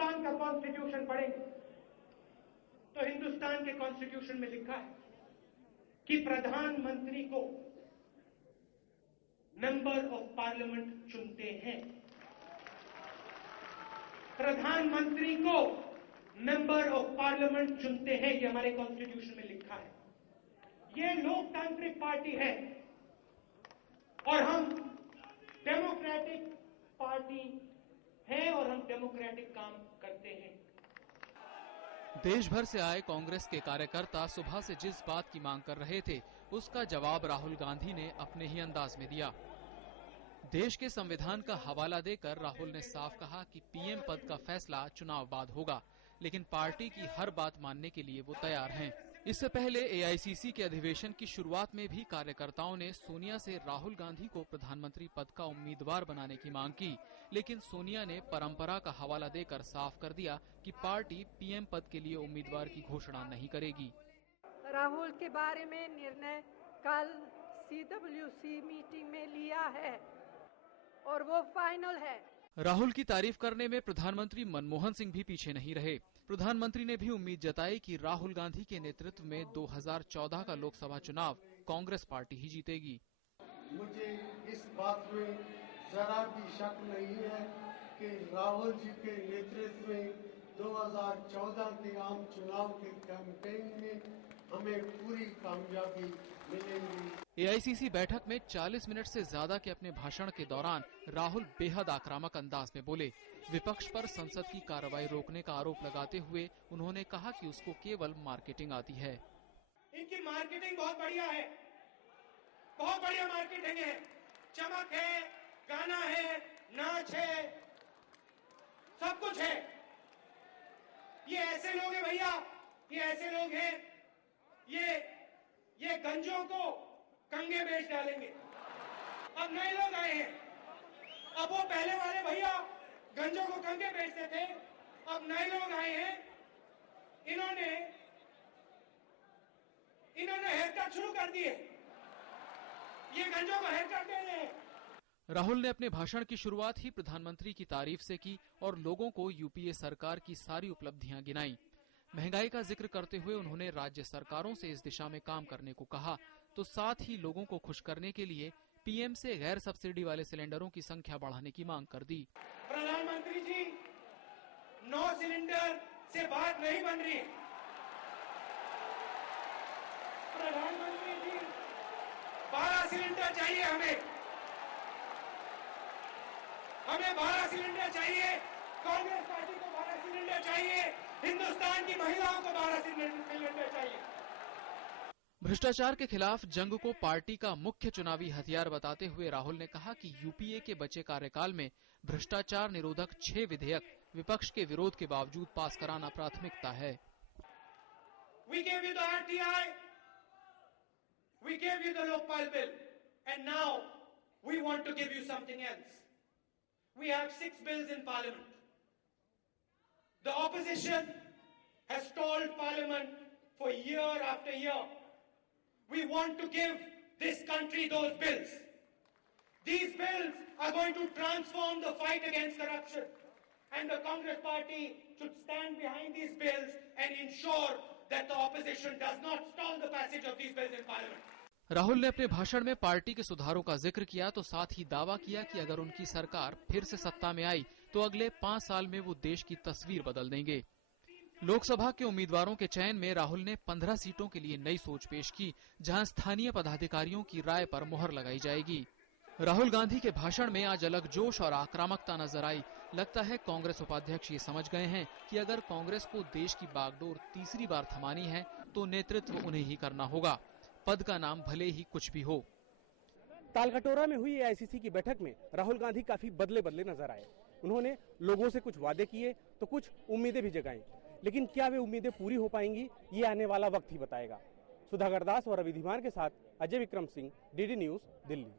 हिंदुस्तान का कॉन्स्टिट्यूशन पढ़ेंगे तो हिंदुस्तान के कॉन्स्टिट्यूशन में लिखा है कि प्रधानमंत्री को मेंबर ऑफ पार्लियामेंट चुनते हैं। प्रधानमंत्री को मेंबर ऑफ पार्लियामेंट चुनते हैं, ये हमारे कॉन्स्टिट्यूशन में लिखा है। ये लोकतांत्रिक पार्टी है और हम डेमोक्रेटिक पार्टी हैं और हम डेमोक्रेटिक काम करते हैं। देश भर से आए कांग्रेस के कार्यकर्ता सुबह से जिस बात की मांग कर रहे थे, उसका जवाब राहुल गांधी ने अपने ही अंदाज में दिया। देश के संविधान का हवाला देकर राहुल ने साफ कहा कि पीएम पद का फैसला चुनाव बाद होगा, लेकिन पार्टी की हर बात मानने के लिए वो तैयार हैं। इससे पहले एआईसीसी के अधिवेशन की शुरुआत में भी कार्यकर्ताओं ने सोनिया से राहुल गांधी को प्रधानमंत्री पद का उम्मीदवार बनाने की मांग की, लेकिन सोनिया ने परंपरा का हवाला देकर साफ कर दिया कि पार्टी पीएम पद के लिए उम्मीदवार की घोषणा नहीं करेगी। राहुल के बारे में निर्णय कल CWC मीटिंग में लिया है और वो फाइनल है। राहुल की तारीफ करने में प्रधानमंत्री मनमोहन सिंह भी पीछे नहीं रहे। प्रधानमंत्री ने भी उम्मीद जताई कि राहुल गांधी के नेतृत्व में 2014 का लोकसभा चुनाव कांग्रेस पार्टी ही जीतेगी। मुझे इस बात में जरा भी शक नहीं है कि राहुल जी के नेतृत्व में 2014 के आम चुनाव के कैंपेन में हमें पूरी कामयाबी मिलेगी। एआईसीसी बैठक में 40 मिनट से ज्यादा के अपने भाषण के दौरान राहुल बेहद आक्रामक अंदाज में बोले। विपक्ष पर संसद की कार्रवाई रोकने का आरोप लगाते हुए उन्होंने कहा कि उसको केवल मार्केटिंग आती है। इनकी मार्केटिंग बहुत बढ़िया है, बहुत बढ़िया मार्केटिंग है। चमक है, गाना है, नाच है, सब कुछ है। ये ऐसे लोग हैं भैया, ये ऐसे लोग हैं, ये गंजों को कंगे बेच डालेंगे। अब नए लोग आए हैं, अब वो पहले वाले भैया गंजों को कंगे बेचते थे, अब नए लोग आए हैं, इन्होंने हेयर कट शुरू कर दिए, ये गंजों को हेयर कट दे रहे हैं। राहुल ने अपने भाषण की शुरुआत ही प्रधानमंत्री की तारीफ से की और लोगों को यूपीए सरकार की सारी उपलब्धियां गिनाई। महंगाई का जिक्र करते हुए उन्होंने राज्य सरकारों से इस दिशा में काम करने को कहा, तो साथ ही लोगों को खुश करने के लिए पीएम से गैर सब्सिडी वाले सिलेंडरों की संख्या बढ़ाने की मांग कर दी। प्रधानमंत्री जी, 9 सिलेंडर से बात नहीं बन रही। प्रधानमंत्री जी, 12 सिलेंडर चाहिए हमें 12 सिलेंडर चाहिए। कांग्रेस पार्टी को 12 सिलेंडर चाहिए, हिंदुस्तान की महिलाओं को 12 सिलेंडर चाहिए। भ्रष्टाचार के खिलाफ जंग को पार्टी का मुख्य चुनावी हथियार बताते हुए राहुल ने कहा कि यूपीए के बचे कार्यकाल में भ्रष्टाचार निरोधक 6 विधेयक विपक्ष के विरोध के बावजूद पास कराना प्राथमिकता है। We gave you the RTI, we gave you the Lokpal bill, and now we want to give you something else. We have 6 bills in Parliament. The opposition has stalled Parliament for year after year. We want to give this country those bills. These bills are going to transform the fight against corruption. And the Congress party should stand behind these bills and ensure that the opposition does not stall the passage of these bills in Parliament. Rahul ने अपने भाषण में party के सुधारों का जिक्र किया तो साथ ही दावा किया कि अगर उनकी सरकार फिर से सत्ता में आई तो अगले 5 साल में वो देश की तस्वीर बदल देंगे। लोकसभा के उम्मीदवारों के चयन में राहुल ने 15 सीटों के लिए नई सोच पेश की, जहां स्थानीय पदाधिकारियों की राय पर मुहर लगाई जाएगी। राहुल गांधी के भाषण में आज अलग जोश और आक्रामकता नजर आई। लगता है कांग्रेस उपाध्यक्ष ये समझ गए हैं कि अगर कांग्रेस को देश की बागडोर तीसरी बार थमानी है तो नेतृत्व उन्हें ही करना होगा, पद का नाम भले ही कुछ भी हो। तालकटोरा में हुई एआईसीसी की बैठक में राहुल गांधी काफी बदले नजर आए। उन्होंने लोगों से कुछ वादे किए तो कुछ उम्मीदें भी जगाई, लेकिन क्या वे उम्मीदें पूरी हो पाएंगी ये आने वाला वक्त ही बताएगा। सुधाकर दास और रवि धीमान के साथ अजय विक्रम सिंह, डीडी न्यूज, दिल्ली।